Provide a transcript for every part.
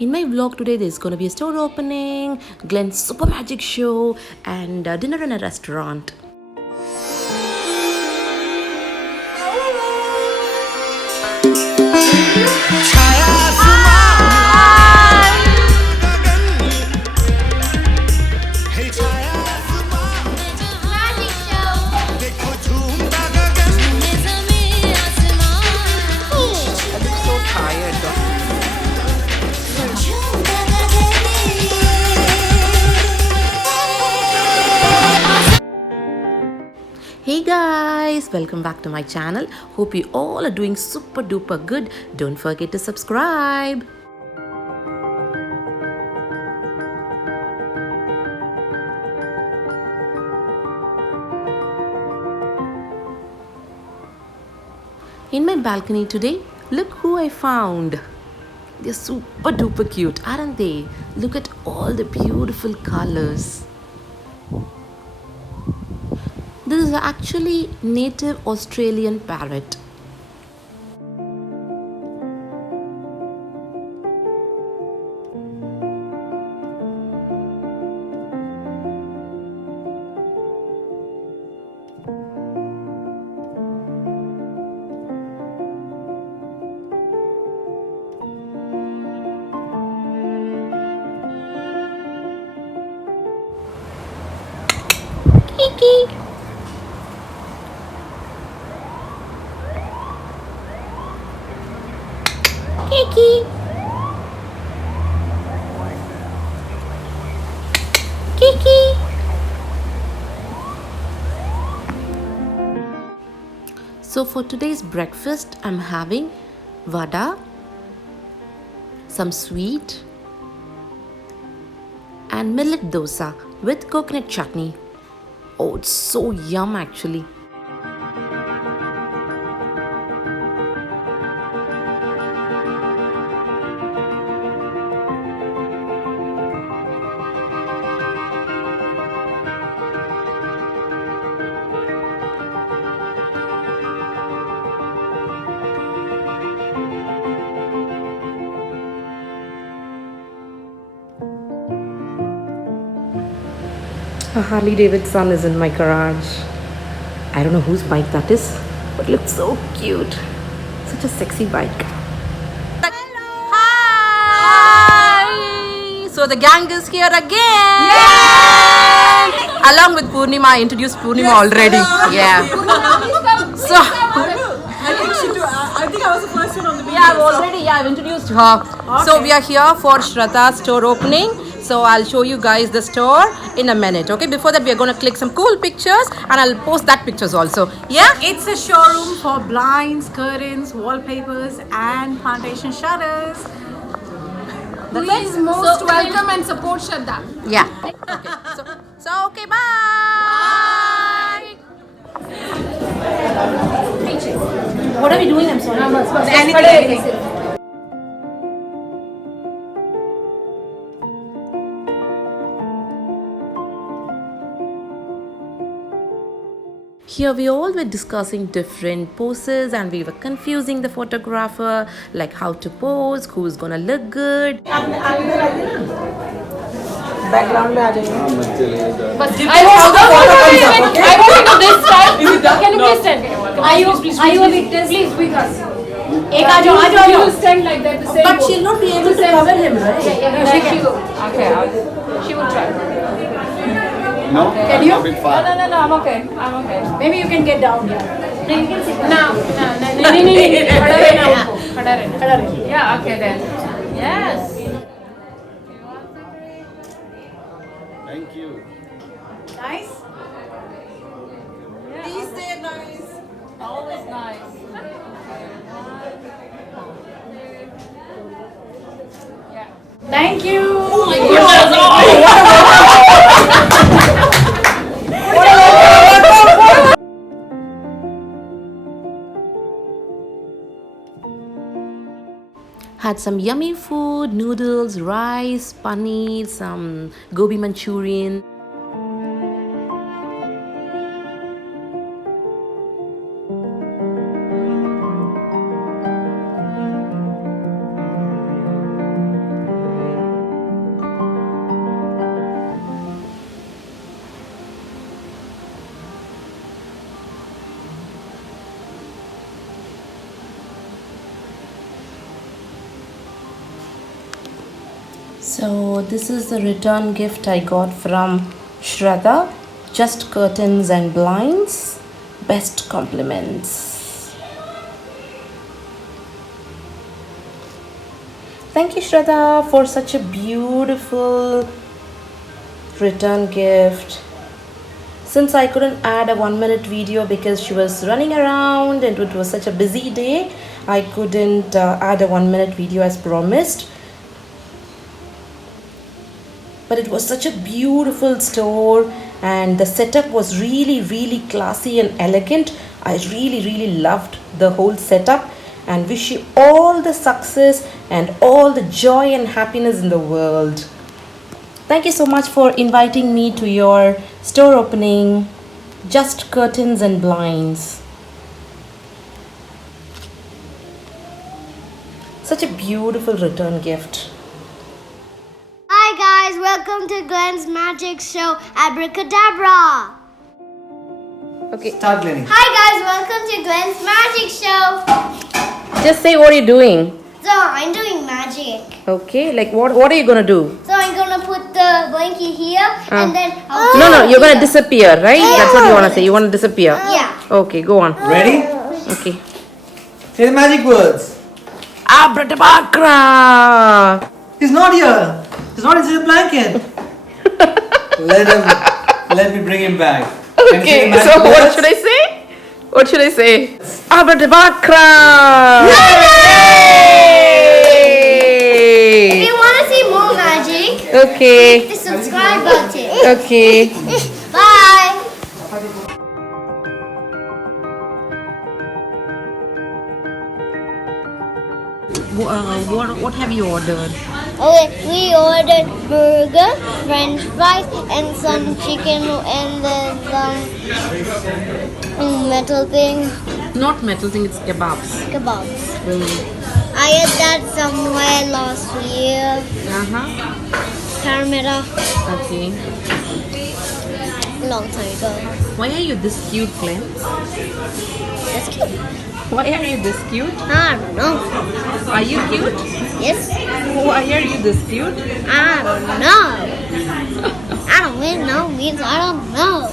In my vlog today, there's going to be a store opening, Glenn's super magic show, and dinner in a restaurant. Hey guys, welcome back to my channel. Hope you all are doing super duper good. Don't forget to subscribe. In my balcony today, look who I found. They're super duper cute, aren't they? Look at all the beautiful colors. This is actually native Australian parrot. Kiki. Kiki. Kiki. So for today's breakfast, I'm having vada, some sweet, and millet dosa with coconut chutney. Oh, it's so yum actually. A Harley Davidson is in my garage. I don't know whose bike that is, but it looks so cute. Such a sexy bike. Hi! So the gang is here again! Yay! Along with Purnima, I introduced Purnima already. Yeah. So I think I was the first one on the video. I've introduced her. Okay. So we are here for Shraddha's store opening. So I'll show you guys the store in a minute. Okay, before that we are going to click some cool pictures and I'll post that pictures also. Yeah? It's a showroom for blinds, curtains, wallpapers and plantation shutters. Please most welcome and support Shraddha. Yeah. Okay. So okay, bye. What are we doing? I'm sorry. Anything. Here we all were discussing different poses and we were confusing the photographer, like how to pose, who's gonna look good. Background में आ जाइए. I want to do this time. Can you please stand? Are you a witness? Please with us. You will stand like that. The same. But she'll not be able to cover him, right? Yeah, she will. Okay, she will try. No? Can you? I'm a bit far. No, I'm okay. Maybe you can get down here. No, you can sit down. No. खड़ा रहना. Yeah, okay then. Yes. Thank you. Nice. Yeah. Please stay nice. Always nice. Yeah. Thank you. Had some yummy food, noodles, rice, paneer, some gobi Manchurian. So this is the return gift I got from Shraddha. Just curtains and blinds. Best compliments. Thank you, Shraddha, for such a beautiful return gift. Since I couldn't add a 1-minute video because she was running around and it was such a busy day, I couldn't add a 1-minute video as promised. But it was such a beautiful store and the setup was really classy and elegant. I really loved the whole setup and wish you all the success and all the joy and happiness in the world. Thank you so much for inviting me to your store opening. Just curtains and blinds. Such a beautiful return gift. Hi guys, welcome to Glenn's Magic Show Abracadabra. Okay. Start, Glennie. Hi guys, welcome to Glenn's Magic Show. Just say what you're doing. So I'm doing magic. Okay, like what are you gonna do? So I'm gonna put the blanket here and then No, you're gonna disappear, right? That's what you wanna say. You wanna disappear. Yeah. Okay, go on. Ready? Okay. Say the magic words. Abracadabra! He's not here. He's not inside the blanket. Let me bring him back. Can you say the Okay, magic so what words? should I say? What should I say? Abracadabra! If you wanna see more magic, Okay. hit the subscribe button. Okay. Bye. What have you ordered? Okay, we ordered burger, french fries, and some chicken and then some metal thing, Not metal thing, it's kebabs. kebabs. I ate that somewhere last year. Paramita, Okay. long time ago. Why are you this cute, Glenn? That's cute. Why are you this cute? I don't know. Are you cute? Yes? Why are you this cute? I don't know. I don't really know means I don't know.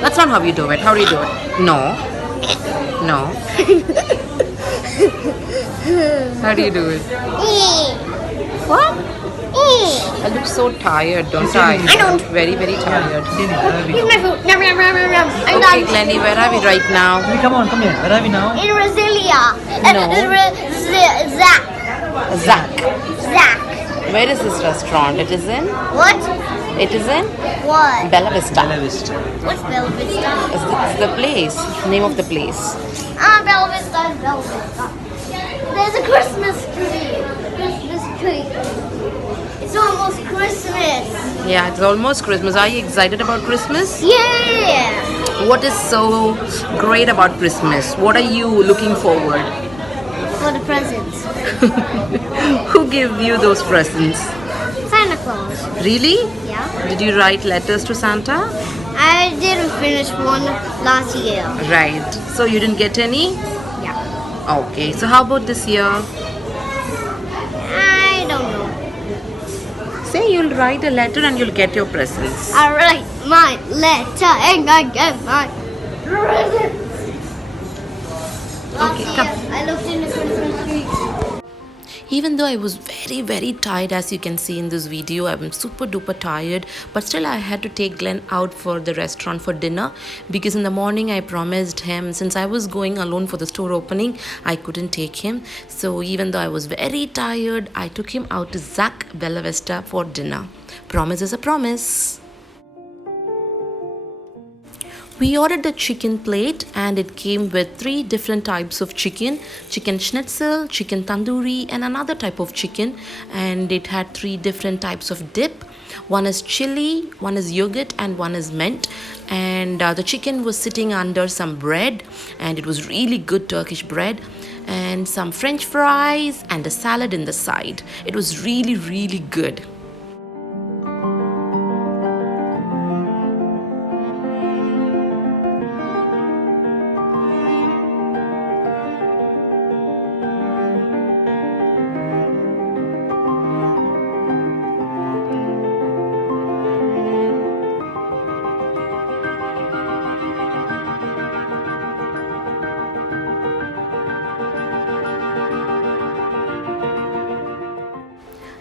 That's not how you do it. How do you do it? No. No. How do you do it? What? I look so tired, don't I? I don't. Very tired. Here's my food. Nom, nom, nom, nom, nom. I'm Okay, done. Glennie, where are we right now? Come on, come here. Where are we now? In Brasilia. No. Zach. Zach. Zach. Where is this restaurant? It is in? What? It is in What? Bella Vista. What's Bella Vista? It's the place. Name of the place. Bella Vista is Bella Vista. There's a Christmas tree. Christmas tree. It's almost Christmas. Yeah, it's almost Christmas. Are you excited about Christmas? Yeah. What is so great about Christmas? What are you looking forward? For the presents. Who gave you those presents? Santa Claus. Really? Yeah. Did you write letters to Santa? I didn't finish one last year. Right. So you didn't get any? Yeah. Okay. So how about this year? I don't know. Say you'll write a letter and you'll get your presents. I write my letter and I get my present. Last Okay, year, come. I looked in the Christmas tree. Even though I was very tired, as you can see in this video, I'm super duper tired, but still I had to take Glenn out for the restaurant for dinner, because in the morning I promised him, since I was going alone for the store opening, I couldn't take him. So even though I was very tired, I took him out to Zac Bella Vista for dinner. Promise is a promise. We ordered the chicken plate and it came with 3 different types of chicken schnitzel, chicken tandoori and another type of chicken, and it had 3 different types of dip. One is chili, one is yogurt and one is mint, and the chicken was sitting under some bread, and it was really good Turkish bread, and some french fries and a salad in the side. It was really good.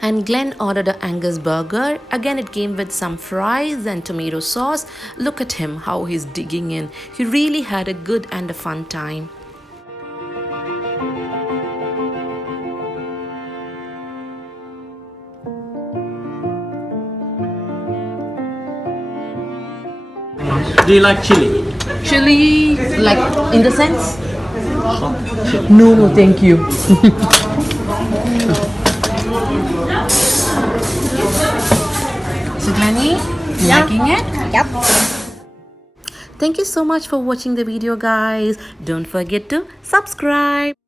And Glenn ordered an Angus burger. Again, it came with some fries and tomato sauce. Look at him, how he's digging in. He really had a good and a fun time. Do you like chili? Chili, like in the sense? No, thank you. So Glenny, you liking it? Yep. Thank you so much for watching the video, guys. Don't forget to subscribe.